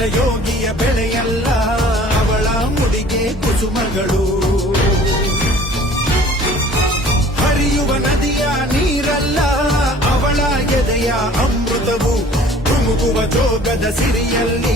ಯೋಗಿಯ ಬೆಳೆಯಲ್ಲ, ಅವಳ ಮುಡಿಗೆ ಕುಸುಮಗಳು. ಹರಿಯುವ ನದಿಯ ನೀರಲ್ಲ, ಅವಳ ಎದೆಯ ಅಮೃತವು. ಧುಮುಕುವ ಜೋಗದ ಸಿರಿಯಲ್ಲಿ